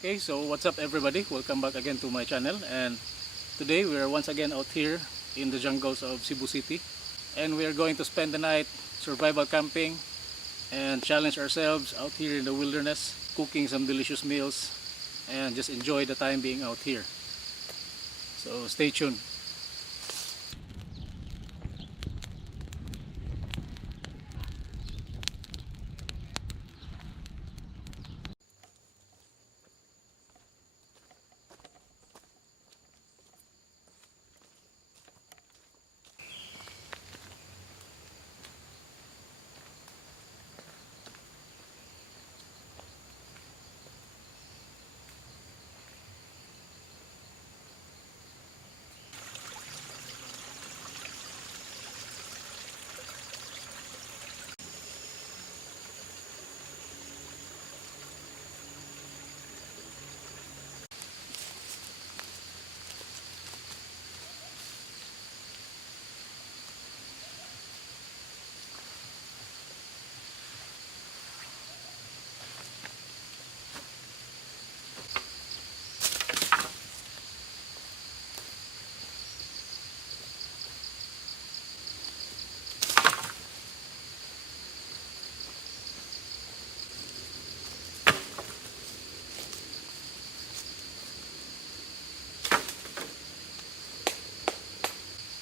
Okay, so what's up everybody? Welcome back again to my channel, and today we are once again out here in the jungles of Cebu City, and we are going to spend the night survival camping and challenge ourselves out here in the wilderness, cooking some delicious meals and just enjoy the time being out here. So stay tuned.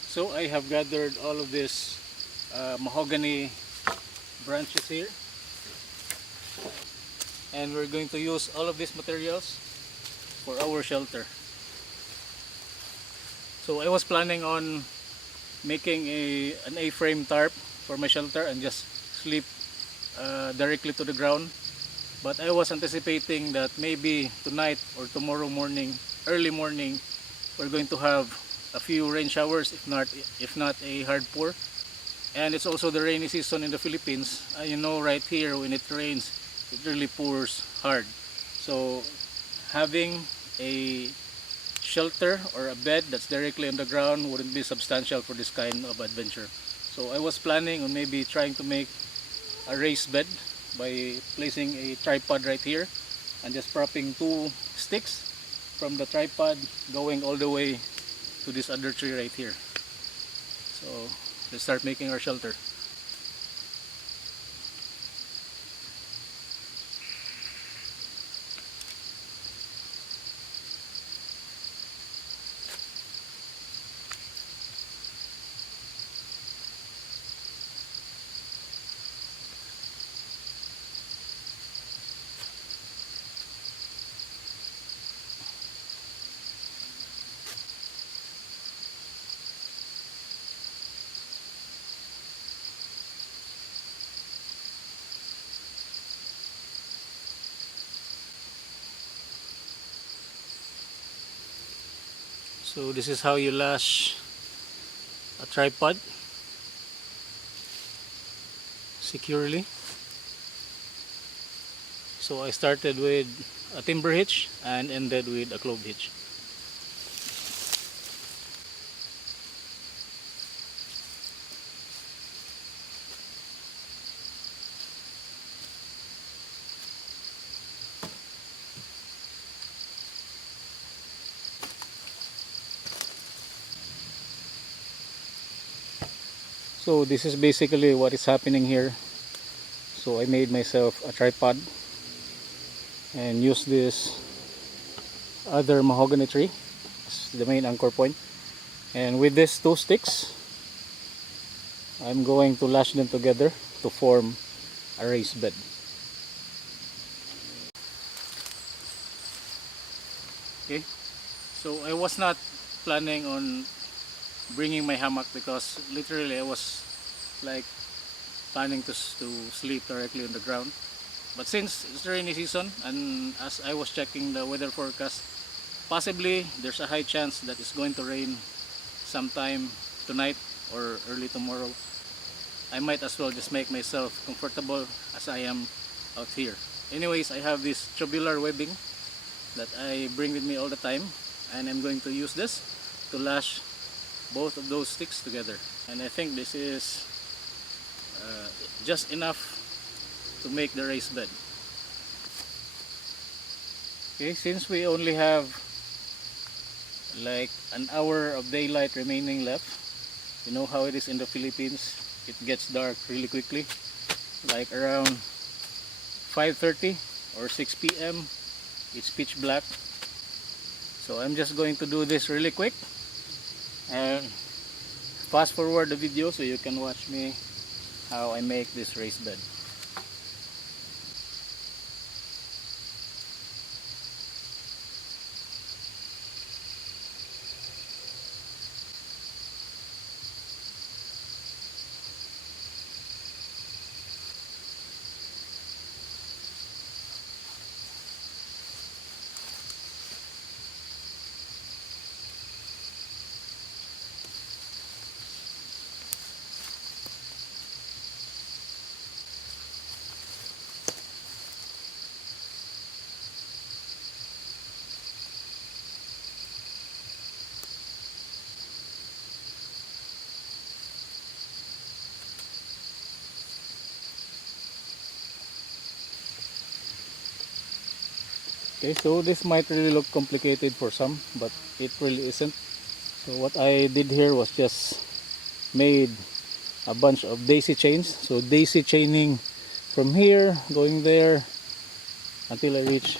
So I have gathered all of these mahogany branches here, and we're going to use all of these materials for our shelter. So I was planning on making an A-frame tarp for my shelter and just sleep directly to the ground, but I was anticipating that maybe tonight or tomorrow morning, early morning, we're going to have a few rain showers, if not a hard pour. And it's also the rainy season in the Philippines. You know, right here when it rains, it really pours hard. So having a shelter or a bed that's directly on the ground wouldn't be substantial for this kind of adventure. So I was planning on maybe trying to make a raised bed by placing a tripod right here and just propping two sticks from the tripod going all the way to this other tree right here. So let's start making our shelter. So this is how you lash a tripod securely. So I started with a timber hitch and ended with a clove hitch. So this is basically what is happening here. So I made myself a tripod and used this other mahogany tree as the main anchor point. And with these two sticks, I'm going to lash them together to form a raised bed. Okay, so I was not planning on bringing my hammock because literally I was like planning to sleep directly on the ground. But since it's the rainy season and as I was checking the weather forecast, possibly there's a high chance that it's going to rain sometime tonight or early tomorrow. I might as well just make myself comfortable as I am out here. Anyways, I have this tubular webbing that I bring with me all the time, and I'm going to use this to lash both of those sticks together. And I think this is just enough to make the raised bed. Okay, since we only have like an hour of daylight remaining left, you know how it is in the Philippines, it gets dark really quickly, like around 5:30 or 6 p.m. it's pitch black. So I'm just going to do this really quick and fast forward the video so you can watch me how I make this raised bed. Okay, so this might really look complicated for some, but it really isn't. So what I did here was just made a bunch of daisy chains. So daisy chaining from here, going there, until I reach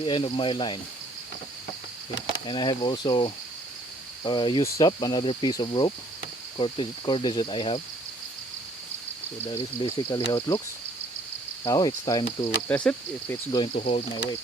the end of my line. Okay. And I have also used up another piece of rope, cordage that I have. So that is basically how it looks. Now it's time to test it if it's going to hold my weight.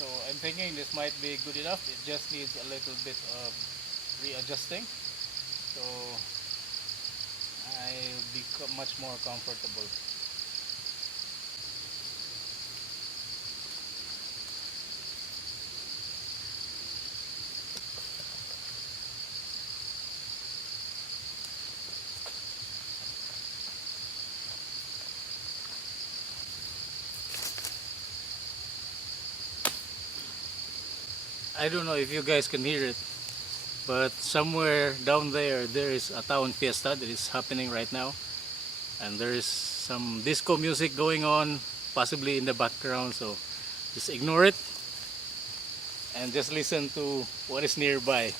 So I'm thinking this might be good enough. It just needs a little bit of readjusting. So I'll become much more comfortable. I don't know if you guys can hear it, but somewhere down there is a town fiesta that is happening right now, and there is some disco music going on possibly in the background, so just ignore it and just listen to what is nearby.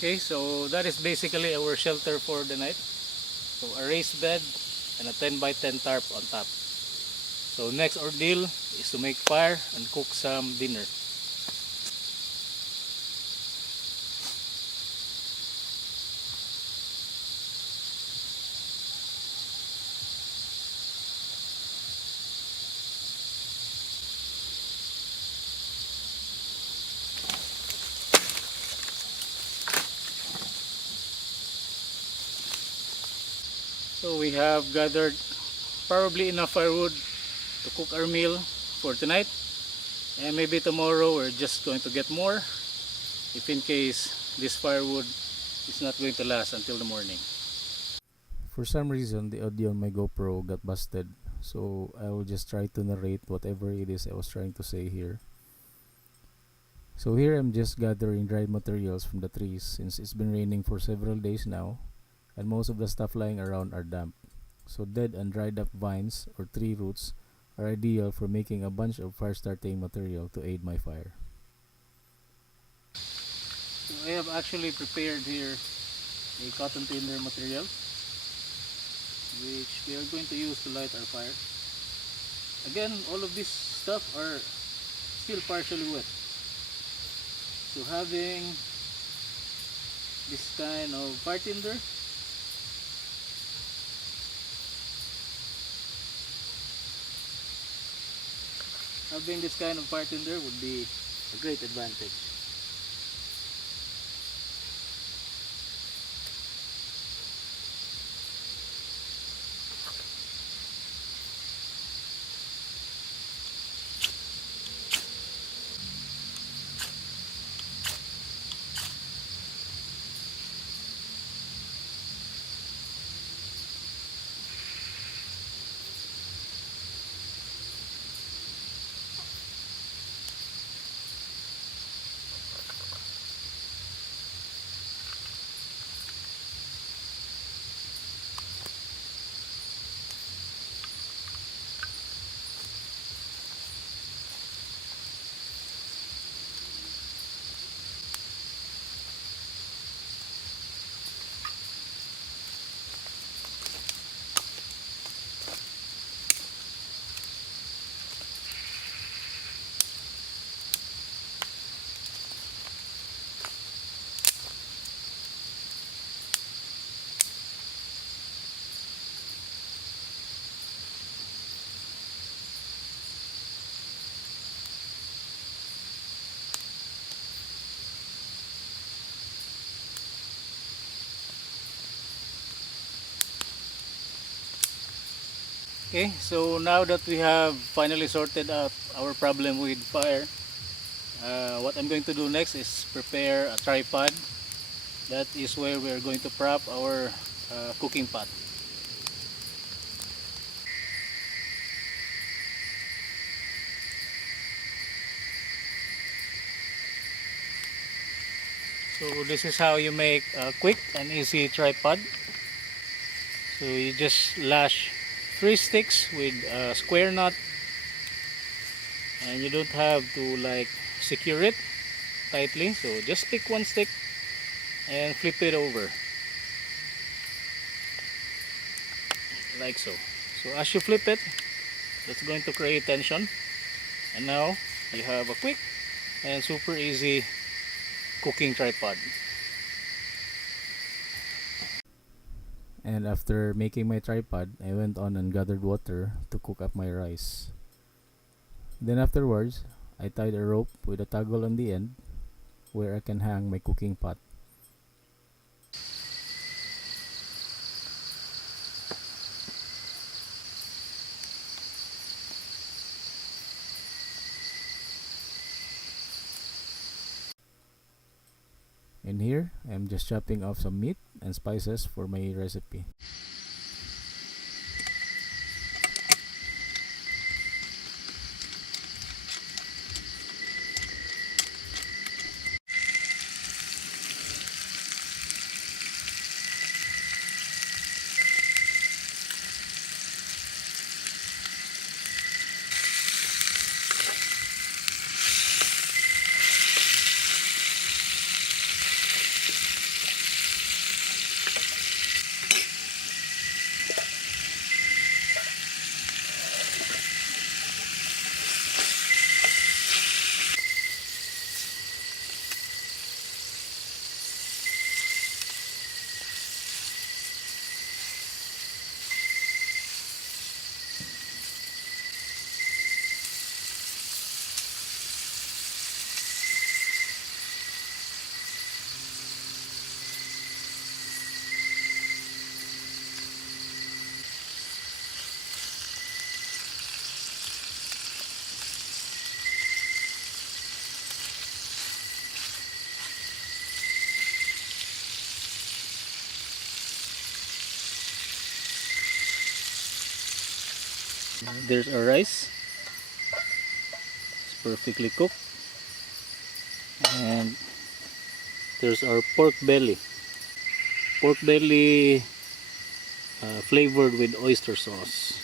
Okay, so that is basically our shelter for the night. So a raised bed and a 10 by 10 tarp on top. So next ordeal is to make fire and cook some dinner. So we have gathered probably enough firewood to cook our meal for tonight, and maybe tomorrow we're just going to get more if in case this firewood is not going to last until the morning. For some reason, the audio on my GoPro got busted, so I will just try to narrate whatever it is I was trying to say here. So here I'm just gathering dried materials from the trees since it's been raining for several days now, and most of the stuff lying around are damp. So dead and dried up vines or tree roots are ideal for making a bunch of fire starting material to aid my fire. So I have actually prepared here a cotton tinder material which we are going to use to light our fire. Again, all of this stuff are still partially wet. So having this kind of fire tinder would be a great advantage. Okay, so now that we have finally sorted out our problem with fire, what I'm going to do next is prepare a tripod. That is where we are going to prop our cooking pot. So this is how you make a quick and easy tripod. So you just lash 3 sticks with a square knot, and you don't have to like secure it tightly. So just pick 1 stick and flip it over like so. So as you flip it, that's going to create tension, and now you have a quick and super easy cooking tripod. And after making my tripod, I went on and gathered water to cook up my rice. Then afterwards, I tied a rope with a toggle on the end where I can hang my cooking pot. And here, I'm just chopping off some meat and spices for my recipe. There's our rice. It's perfectly cooked. And there's our pork belly. Pork belly flavored with oyster sauce.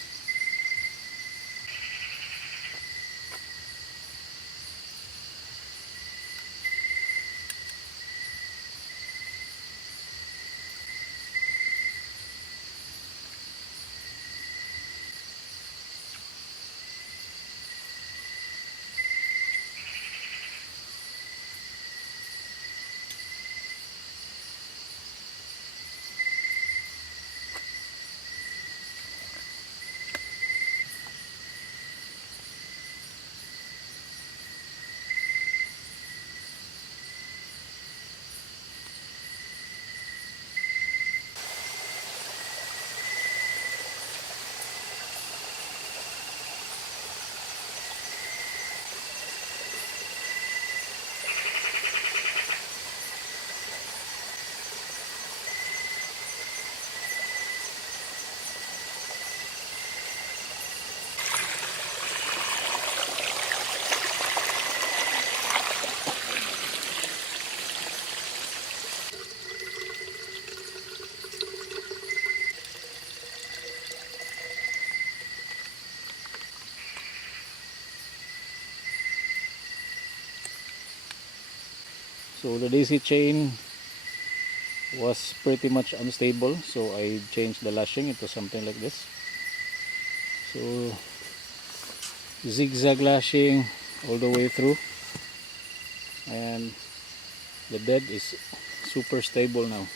So the daisy chain was pretty much unstable, so I changed the lashing into something like this. So zigzag lashing all the way through, and the bed is super stable now.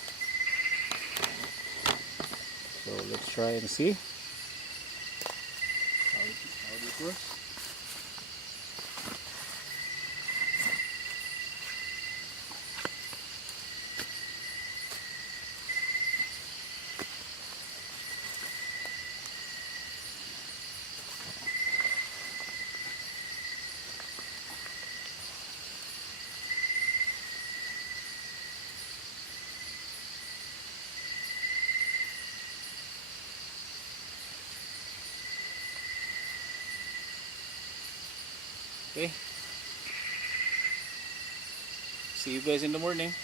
So let's try and see how it works. Okay, see you guys in the morning.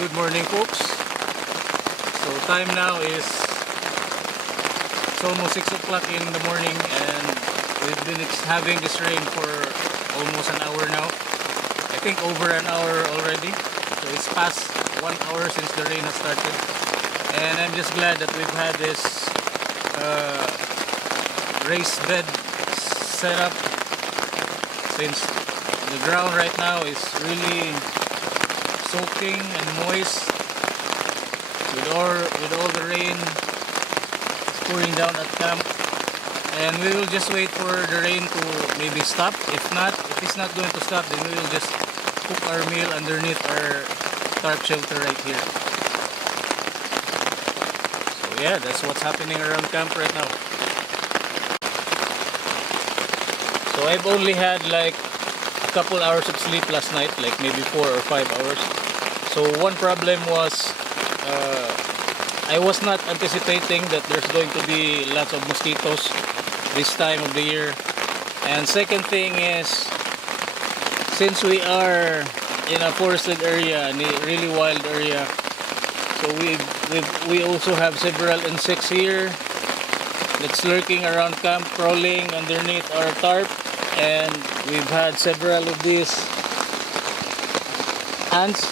Good morning, folks. So time now is, it's almost 6 o'clock in the morning, and we've been having this rain for almost an hour now. I think over an hour already. So it's past 1 hour since the rain has started, and I'm just glad that we've had this raised bed set up, since the ground right now is really soaking and moist with all the rain pouring down at camp. And we will just wait for the rain to maybe stop. If it's not going to stop, then we will just cook our meal underneath our tarp shelter right here. So yeah, that's what's happening around camp right now. So I've only had like a couple hours of sleep last night, like maybe 4 or 5 hours. So one problem was I was not anticipating that there's going to be lots of mosquitoes this time of the year. And second thing is, since we are in a forested area, and a really wild area, so we also have several insects here that's lurking around camp, crawling underneath our tarp. And we've had several of these ants.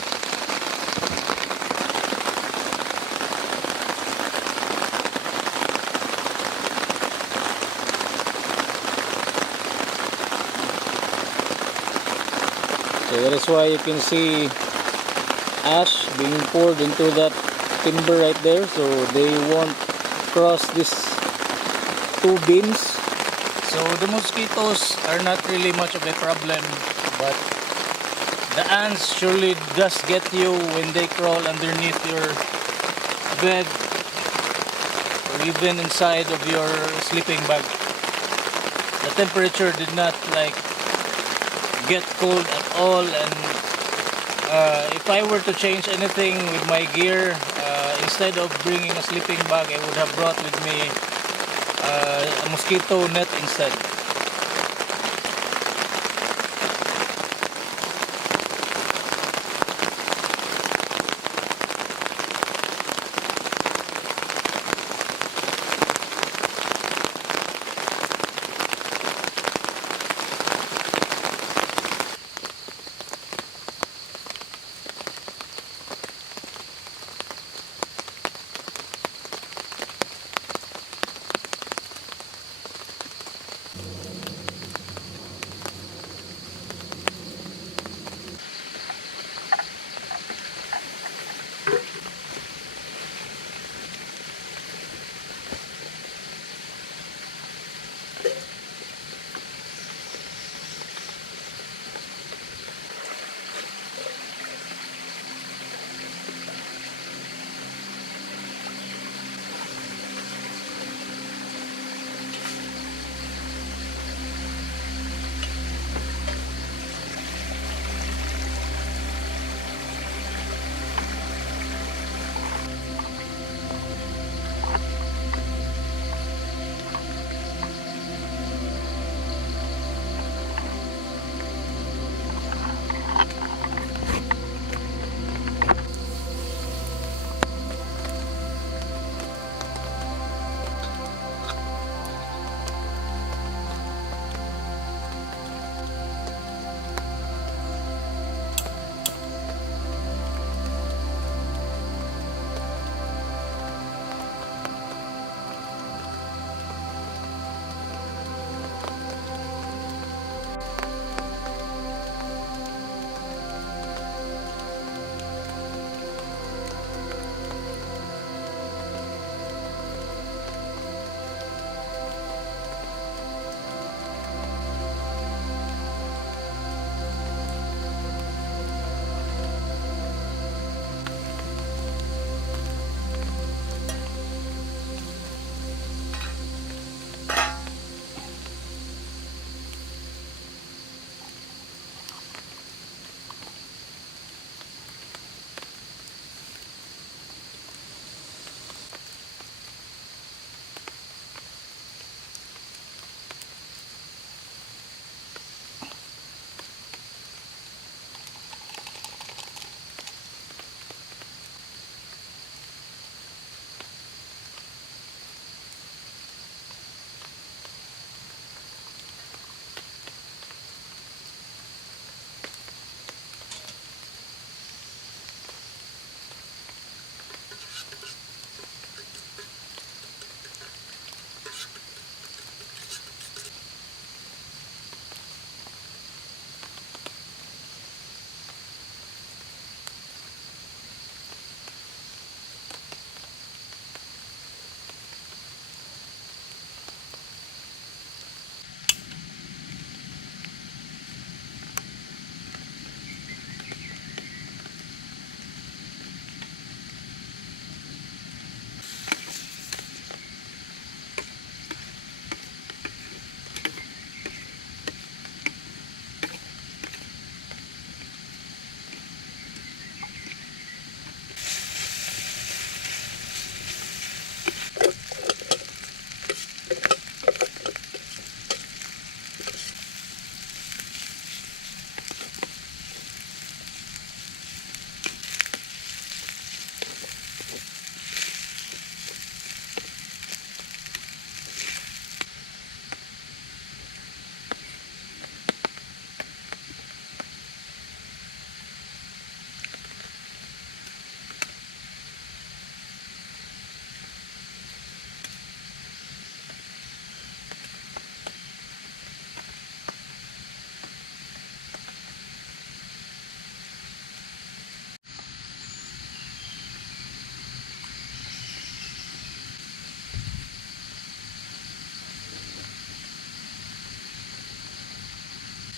that is why you can see ash being poured into that timber right there, so they won't cross these two beams. So the mosquitoes are not really much of a problem, but the ants surely just get you when they crawl underneath your bed or even inside of your sleeping bag. The temperature did not like get cold at all, and if I were to change anything with my gear, instead of bringing a sleeping bag, I would have brought with me a mosquito net instead.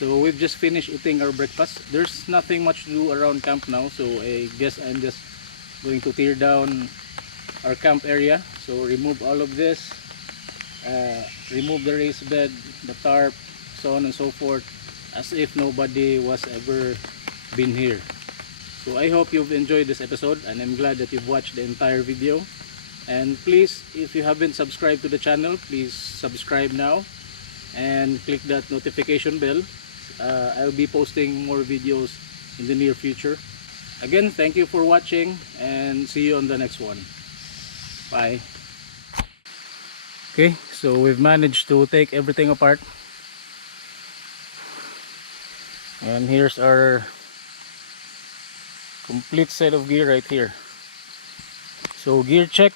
So we've just finished eating our breakfast. There's nothing much to do around camp now, so I guess I'm just going to tear down our camp area. So remove all of this, remove the raised bed, the tarp, so on and so forth, as if nobody was ever been here. So I hope you've enjoyed this episode, and I'm glad that you've watched the entire video. And please, if you haven't subscribed to the channel, please subscribe now and click that notification bell. I'll be posting more videos in the near future. Again, thank you for watching, and see you on the next one. Bye. Okay, so we've managed to take everything apart, and here's our complete set of gear right here. So gear check,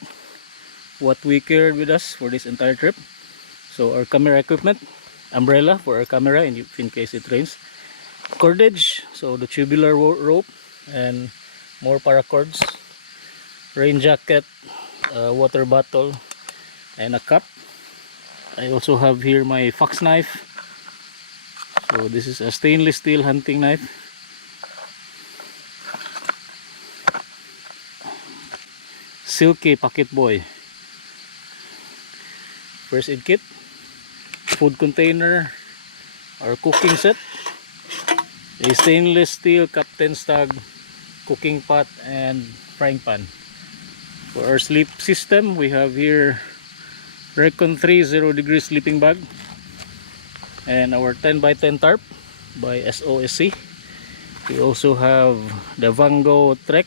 what we carried with us for this entire trip. So our camera equipment, umbrella for our camera in case it rains, cordage, so the tubular rope and more paracords, rain jacket, water bottle, and a cup. I also have here my fox knife. So this is a stainless steel hunting knife. Silky pocket boy. First aid kit, food container, our cooking set, a stainless steel captain's tag cooking pot and frying pan. For our sleep system, we have here Recon 3 0-degree sleeping bag and our 10x10 tarp by SOSC. We also have the Vango Trek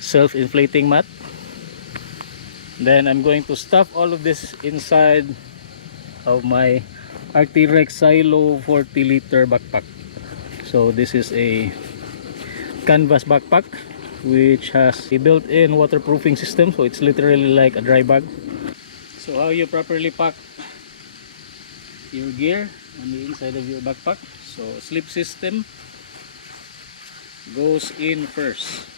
self-inflating mat. Then I'm going to stuff all of this inside of my Arctirex Silo 40-liter backpack. So this is a canvas backpack which has a built-in waterproofing system, so it's literally like a dry bag. So how you properly pack your gear on the inside of your backpack. So sleep system goes in first.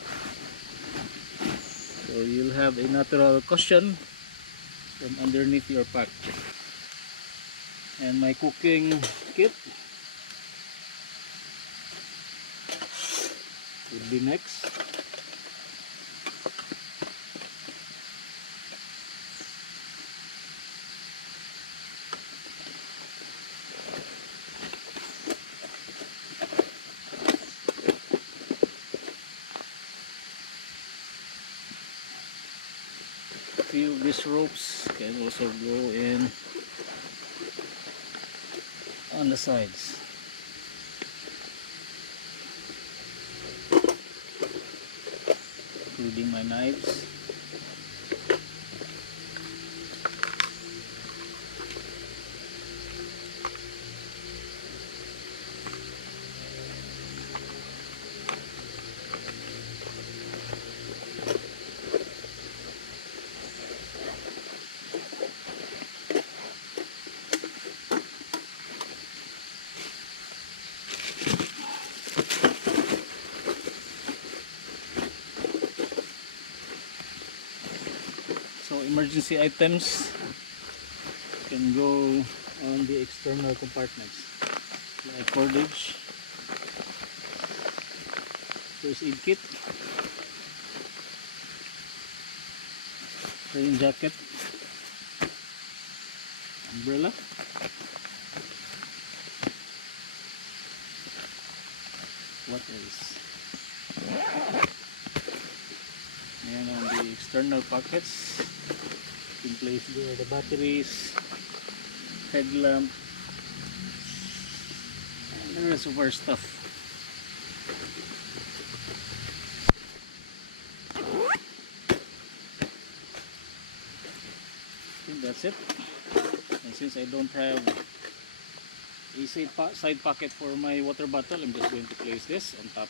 So you'll have a natural cushion from underneath your pack. And my cooking kit would be next. Few of these ropes can also go in on the sides. Including my knives. So emergency items can go on the external compartments, like cordage, first aid kit, rain jacket, umbrella, what else? And on the external pockets, in place there the batteries, headlamp, and the rest of our stuff. I think that's it. And since I don't have a side pocket for my water bottle, I'm just going to place this on top.